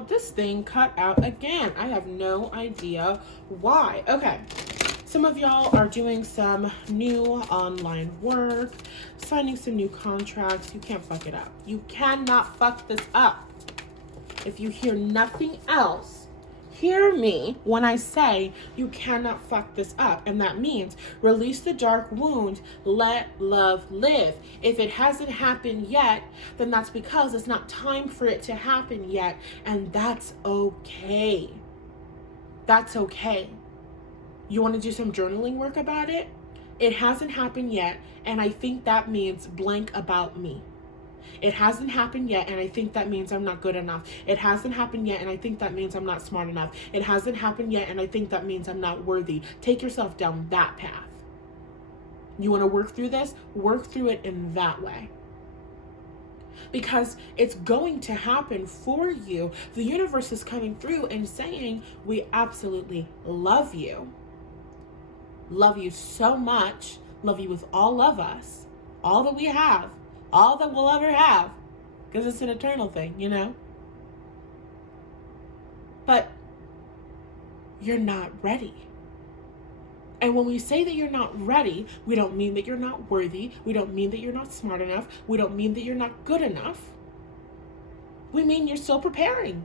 y'all, this thing cut out again. I have no idea why. Okay. Some of y'all are doing some new online work, signing some new contracts. You can't fuck it up. You cannot fuck this up. If you hear nothing else, hear me when I say you cannot fuck this up. And that means release the dark wound, let love live. If it hasn't happened yet, then that's because it's not time for it to happen yet. And that's okay. That's okay. You want to do some journaling work about it? It hasn't happened yet, and I think that means blank about me. It hasn't happened yet, and I think that means I'm not good enough. It hasn't happened yet, and I think that means I'm not smart enough. It hasn't happened yet, and I think that means I'm not worthy. Take yourself down that path. You want to work through this? Work through it in that way. Because it's going to happen for you. The universe is coming through and saying, we absolutely love you. Love you so much. Love you with all of us. All that we have. All that we'll ever have. Because it's an eternal thing, you know? But you're not ready. And when we say that you're not ready, we don't mean that you're not worthy. We don't mean that you're not smart enough. We don't mean that you're not good enough. We mean you're still preparing.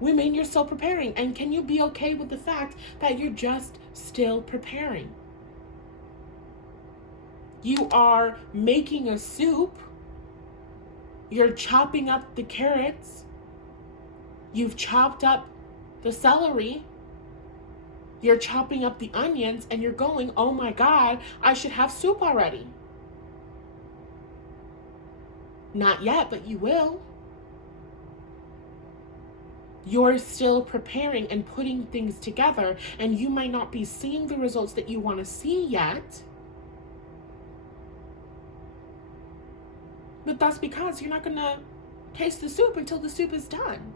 We mean you're still preparing. And can you be okay with the fact that you're just still preparing? You are making a soup. You're chopping up the carrots. You've chopped up the celery. You're chopping up the onions and you're going, oh my God, I should have soup already. Not yet, but you will. You're still preparing and putting things together, and you might not be seeing the results that you want to see yet. But that's because you're not going to taste the soup until the soup is done.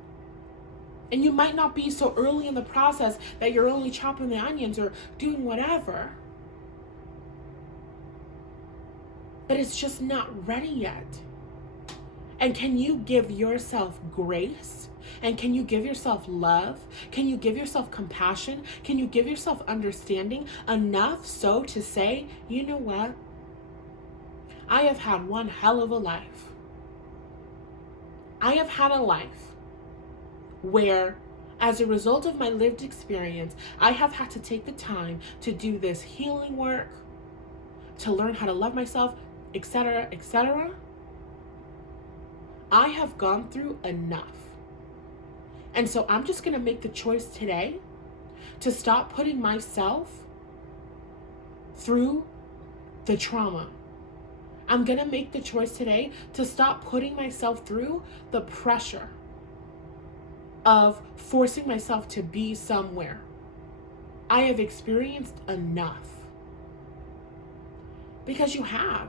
And you might not be so early in the process that you're only chopping the onions or doing whatever. But it's just not ready yet. And can you give yourself grace? And can you give yourself love? Can you give yourself compassion? Can you give yourself understanding enough so to say, you know what? I have had one hell of a life. I have had a life where, as a result of my lived experience, I have had to take the time to do this healing work, to learn how to love myself, etc., etc. I have gone through enough. And so I'm just going to make the choice today to stop putting myself through the trauma. I'm going to make the choice today to stop putting myself through the pressure of forcing myself to be somewhere. I have experienced enough. Because you have.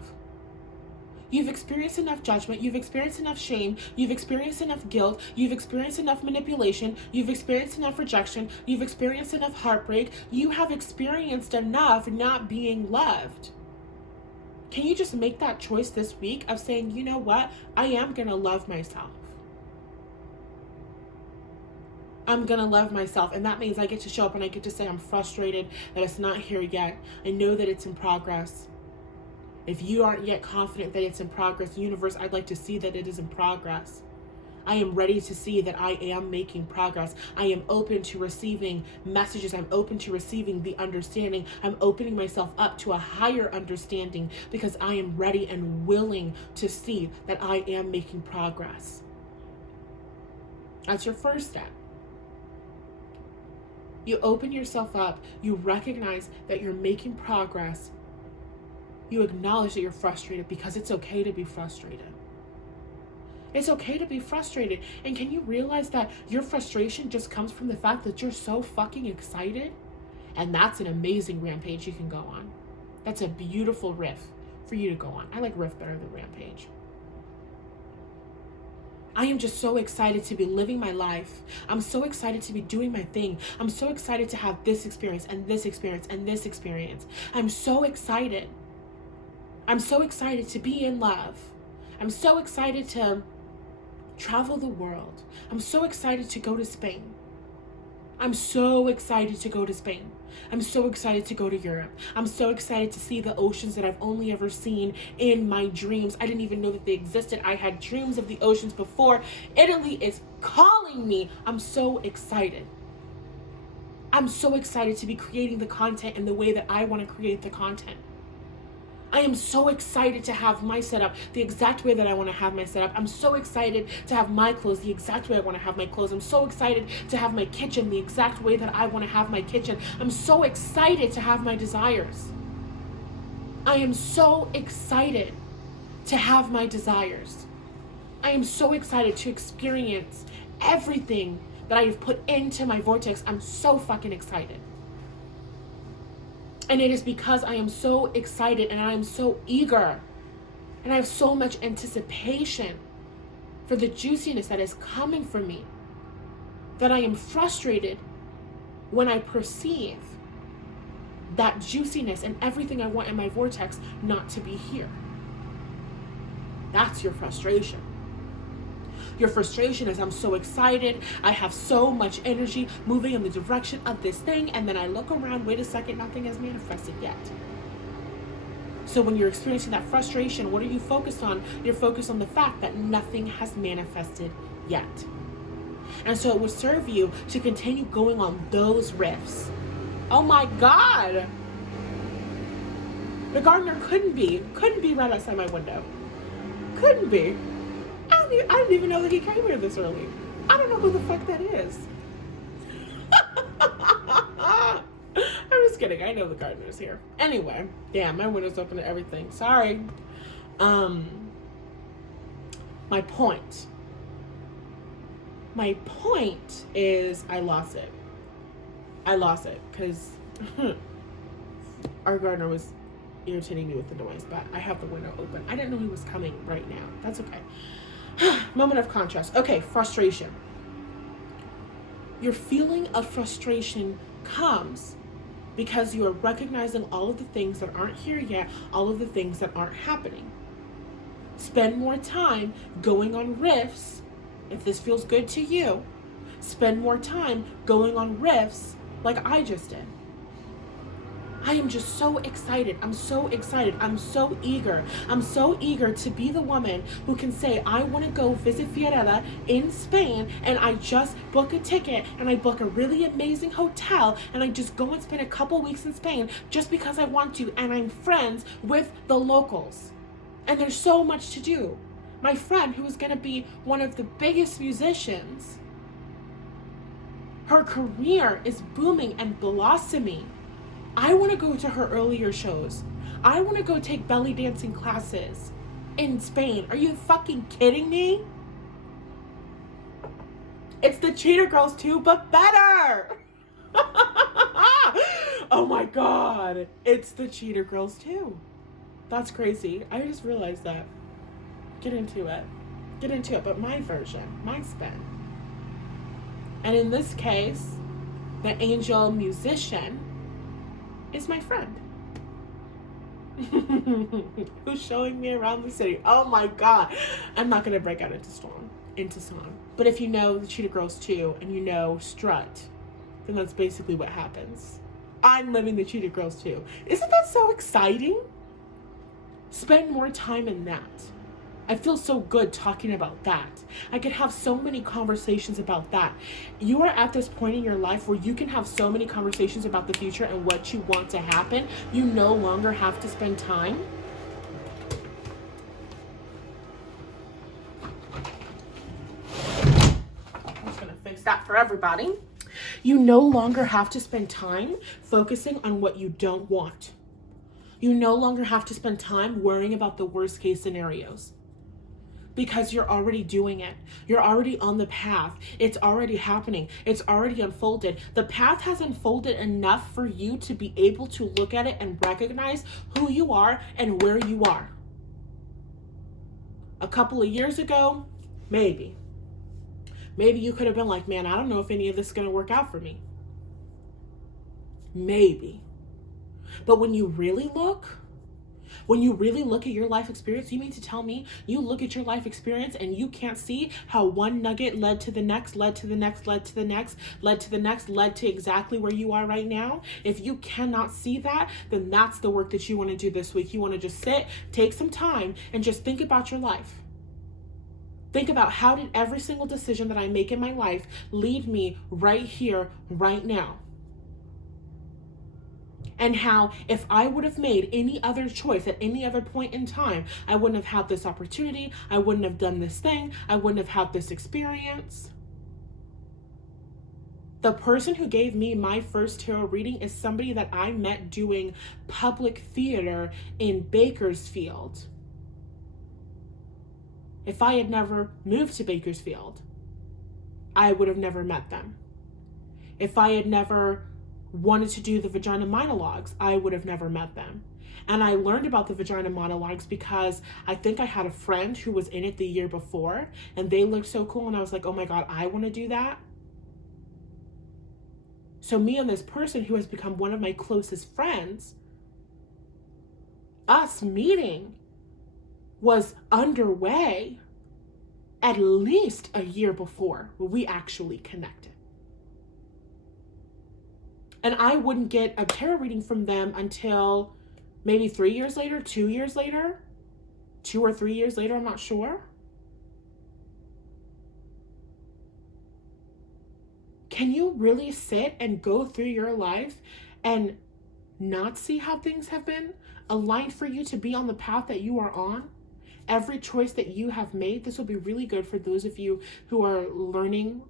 You've experienced enough judgment, you've experienced enough shame, you've experienced enough guilt, you've experienced enough manipulation, you've experienced enough rejection, you've experienced enough heartbreak, you have experienced enough not being loved. Can you just make that choice this week of saying, you know what, I am gonna love myself. I'm gonna love myself, and that means I get to show up and I get to say I'm frustrated that it's not here yet. I know that it's in progress. If you aren't yet confident that it's in progress, universe, I'd like to see that it is in progress. I am ready to see that I am making progress. I am open to receiving messages. I'm open to receiving the understanding. I'm opening myself up to a higher understanding because I am ready and willing to see that I am making progress. That's your first step. You open yourself up. You recognize that you're making progress. You acknowledge that you're frustrated because it's okay to be frustrated. It's okay to be frustrated. And can you realize that your frustration just comes from the fact that you're so fucking excited? And that's an amazing rampage you can go on. That's a beautiful riff for you to go on. I like riff better than rampage. I am just so excited to be living my life. I'm so excited to be doing my thing. I'm so excited to have this experience and this experience and this experience. I'm so excited. I'm so excited to be in love. I'm so excited to travel the world. I'm so excited to go to Spain. I'm so excited to go to Spain. I'm so excited to go to Europe. I'm so excited to see the oceans that I've only ever seen in my dreams. I didn't even know that they existed. I had dreams of the oceans before. Italy is calling me. I'm so excited. I'm so excited to be creating the content in the way that I want to create the content. I am so excited to have my setup the exact way that I want to have my setup. I'm so excited to have my clothes the exact way I want to have my clothes. I'm so excited to have my kitchen the exact way that I want to have my kitchen. I'm so excited to have my desires. I am so excited to have my desires. I am so excited to experience everything that I have put into my vortex. I'm so fucking excited. And it is because I am so excited and I am so eager and I have so much anticipation for the juiciness that is coming from me that I am frustrated when I perceive that juiciness and everything I want in my vortex not to be here. That's your frustration. Your frustration is I'm so excited. I have so much energy moving in the direction of this thing. And then I look around, wait a second, nothing has manifested yet. So when you're experiencing that frustration, what are you focused on? You're focused on the fact that nothing has manifested yet. And so it would serve you to continue going on those riffs. Oh my God. The gardener couldn't be right outside my window. Couldn't be. I didn't even know that he came here this early. I don't know who the fuck that is. I'm just kidding. I know the gardener's here. Anyway, damn, my window's open to everything. Sorry. My point is I lost it because our gardener was irritating me with the noise, but I have the window open. I didn't know he was coming right now. That's okay. Moment of contrast. Okay, frustration. Your feeling of frustration comes because you are recognizing all of the things that aren't here yet, all of the things that aren't happening. Spend more time going on riffs. If this feels good to you, spend more time going on riffs like I just did. I am just so excited. I'm so excited. I'm so eager. I'm so eager to be the woman who can say, I want to go visit Fiorella in Spain, and I just book a ticket and I book a really amazing hotel and I just go and spend a couple weeks in Spain just because I want to, and I'm friends with the locals. And there's so much to do. My friend, who is going to be one of the biggest musicians, her career is booming and blossoming. I want to go to her earlier shows. I want to go take belly dancing classes in Spain. Are you fucking kidding me? It's the Cheater Girls 2, but better. Oh my God. It's the Cheater Girls 2. That's crazy. I just realized that. Get into it. But my version, my spin. And in this case, the angel musician is my friend who's showing me around the city. Oh my God. I'm not going to break out into song. But if you know the Cheetah Girls 2 and you know Strut, then that's basically what happens. I'm living the Cheetah Girls 2. Isn't that so exciting? Spend more time in that. I feel so good talking about that. I could have so many conversations about that. You are at this point in your life where you can have so many conversations about the future and what you want to happen. You no longer have to spend time. I'm just gonna fix that for everybody. You no longer have to spend time focusing on what you don't want. You no longer have to spend time worrying about the worst case scenarios. Because you're already doing it. You're already on the path. It's already happening. It's already unfolded. The path has unfolded enough for you to be able to look at it and recognize who you are and where you are. A couple of years ago, maybe you could have been like, man, I don't know if any of this is going to work out for me. Maybe. But when you really look, When you really look at your life experience, you mean to tell me you look at your life experience and you can't see how one nugget led to the next, led to the next, led to the next, led to the next, led to exactly where you are right now? If you cannot see that, then that's the work that you want to do this week. You want to just sit, take some time, and just think about your life. Think about, how did every single decision that I make in my life lead me right here, right now? And how, if I would have made any other choice at any other point in time, I wouldn't have had this opportunity, I wouldn't have done this thing, I wouldn't have had this experience. The person who gave me my first tarot reading is somebody that I met doing public theater in Bakersfield. If I had never moved to Bakersfield, I would have never met them. If I had never wanted to do the vagina monologues, I would have never met them. And I learned about the vagina monologues because I think I had a friend who was in it the year before, and they looked so cool, and I was like, oh my God, I want to do that. So me and this person who has become one of my closest friends, us meeting was underway at least a year before we actually connected. And I wouldn't get a tarot reading from them until maybe 3 years later, 2 years later, 2 or 3 years later, I'm not sure. Can you really sit and go through your life and not see how things have been aligned for you to be on the path that you are on? Every choice that you have made, this will be really good for those of you who are learning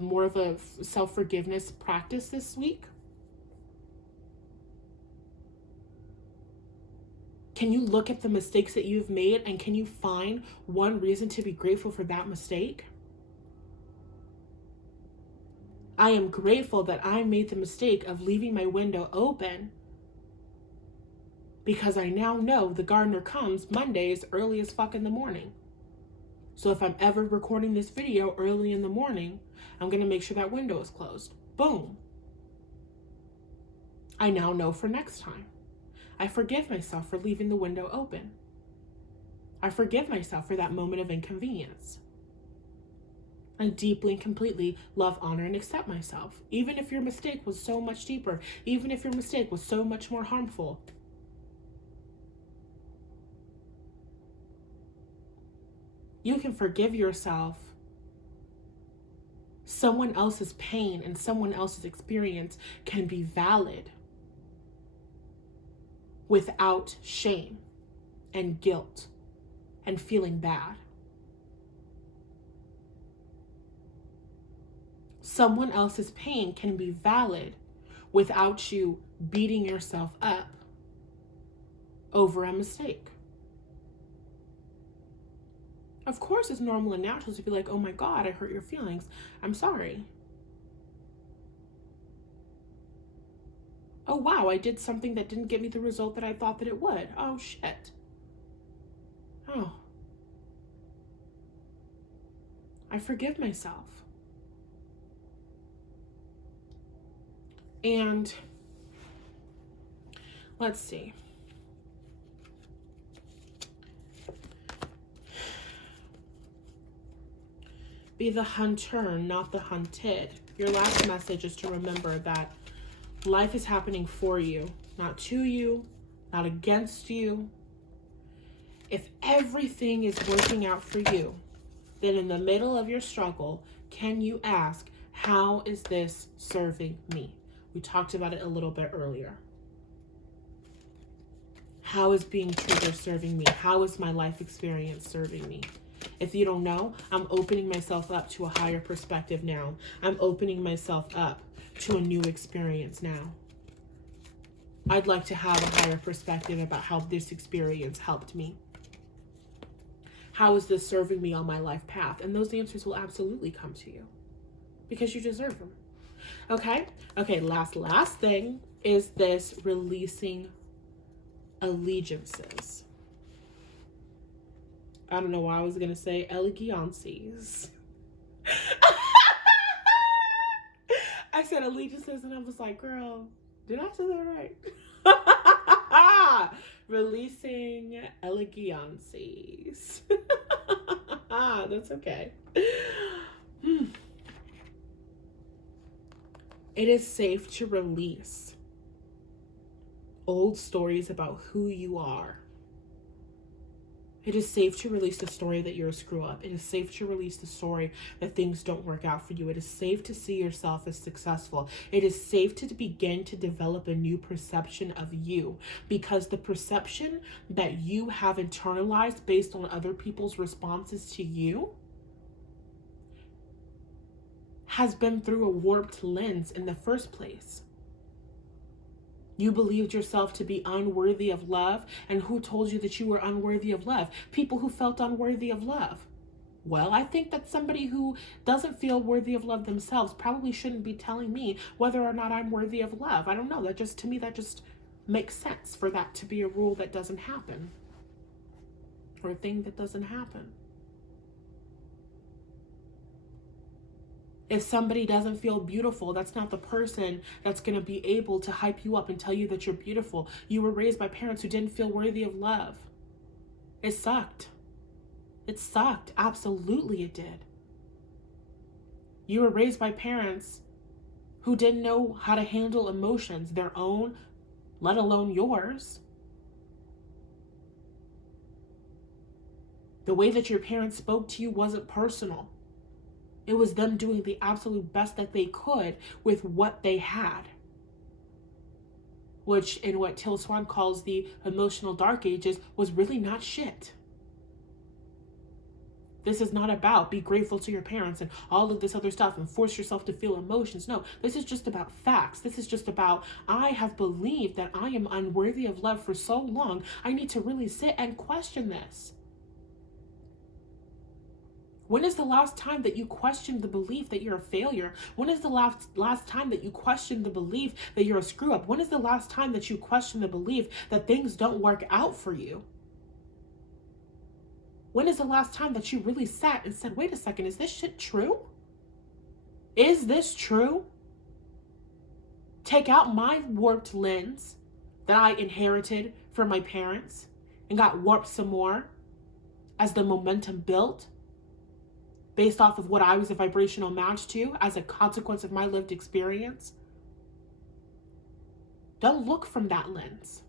more of a self-forgiveness practice this week. Can you look at the mistakes that you've made, and can you find one reason to be grateful for that mistake? I am grateful that I made the mistake of leaving my window open, because I now know the gardener comes Mondays early as fuck in the morning. So if I'm ever recording this video early in the morning, I'm going to make sure that window is closed. Boom. I now know for next time. I forgive myself for leaving the window open. I forgive myself for that moment of inconvenience. I deeply and completely love, honor, and accept myself. Even if your mistake was so much deeper, even if your mistake was so much more harmful. You can forgive yourself. Someone else's pain and someone else's experience can be valid without shame and guilt and feeling bad. Someone else's pain can be valid without you beating yourself up over a mistake. Of course, it's normal and natural to be like, oh my God, I hurt your feelings. I'm sorry. Oh wow, I did something that didn't get me the result that I thought that it would. Oh shit. Oh. I forgive myself. And let's see. Be the hunter, not the hunted. Your last message is to remember that life is happening for you, not to you, not against you. If everything is working out for you, then in the middle of your struggle, can you ask, how is this serving me? We talked about it a little bit earlier. How is being triggered serving me? How is my life experience serving me? If you don't know, I'm opening myself up to a higher perspective now. I'm opening myself up to a new experience now. I'd like to have a higher perspective about how this experience helped me. How is this serving me on my life path? And those answers will absolutely come to you because you deserve them. Okay? Okay, last thing is this releasing allegiances. I don't know why I was going to say allegiances. I said allegiances and I was like, girl, did I say that right? Releasing elegancies. That's okay. It is safe to release old stories about who you are. It is safe to release the story that you're a screw up. It is safe to release the story that things don't work out for you. It is safe to see yourself as successful. It is safe to begin to develop a new perception of you, because the perception that you have internalized based on other people's responses to you has been through a warped lens in the first place. You believed yourself to be unworthy of love, and who told you that you were unworthy of love? People who felt unworthy of love. Well, I think that somebody who doesn't feel worthy of love themselves probably shouldn't be telling me whether or not I'm worthy of love. I don't know. To me, that just makes sense for that to be a rule that doesn't happen, or a thing that doesn't happen. If somebody doesn't feel beautiful, that's not the person that's going to be able to hype you up and tell you that you're beautiful. You were raised by parents who didn't feel worthy of love. It sucked. It sucked. Absolutely it did. You were raised by parents who didn't know how to handle emotions, their own, let alone yours. The way that your parents spoke to you wasn't personal. It was them doing the absolute best that they could with what they had. Which, in what Till Swan calls the emotional dark ages, was really not shit. This is not about be grateful to your parents and all of this other stuff and force yourself to feel emotions. No, this is just about facts. This is just about, I have believed that I am unworthy of love for so long. I need to really sit and question this. When is the last time that you questioned the belief that you're a failure? When is the last time that you questioned the belief that you're a screw up? When is the last time that you questioned the belief that things don't work out for you? When is the last time that you really sat and said, wait a second, is this shit true? Is this true? Take out my warped lens that I inherited from my parents and got warped some more as the momentum built, based off of what I was a vibrational match to as a consequence of my lived experience. Don't look from that lens.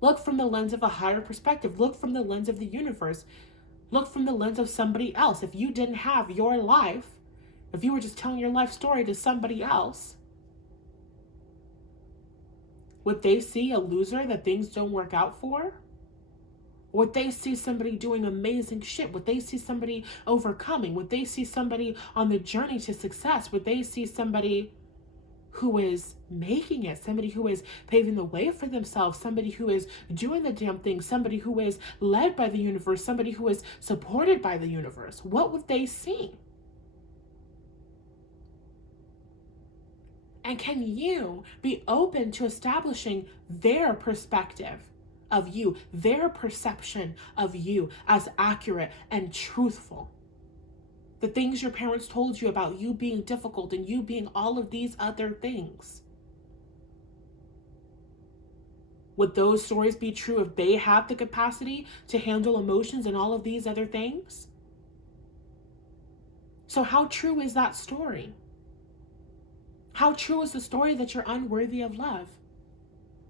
Look from the lens of a higher perspective. Look from the lens of the universe. Look from the lens of somebody else. If you didn't have your life, if you were just telling your life story to somebody else, would they see a loser that things don't work out for? Would they see somebody doing amazing shit? Would they see somebody overcoming? Would they see somebody on the journey to success? Would they see somebody who is making it, somebody who is paving the way for themselves, somebody who is doing the damn thing, somebody who is led by the universe, somebody who is supported by the universe? What would they see? And can you be open to establishing their perspective of you, their perception of you as accurate and truthful? The things your parents told you about you being difficult and you being all of these other things. Would those stories be true if they have the capacity to handle emotions and all of these other things? So how true is that story? How true is the story that you're unworthy of love?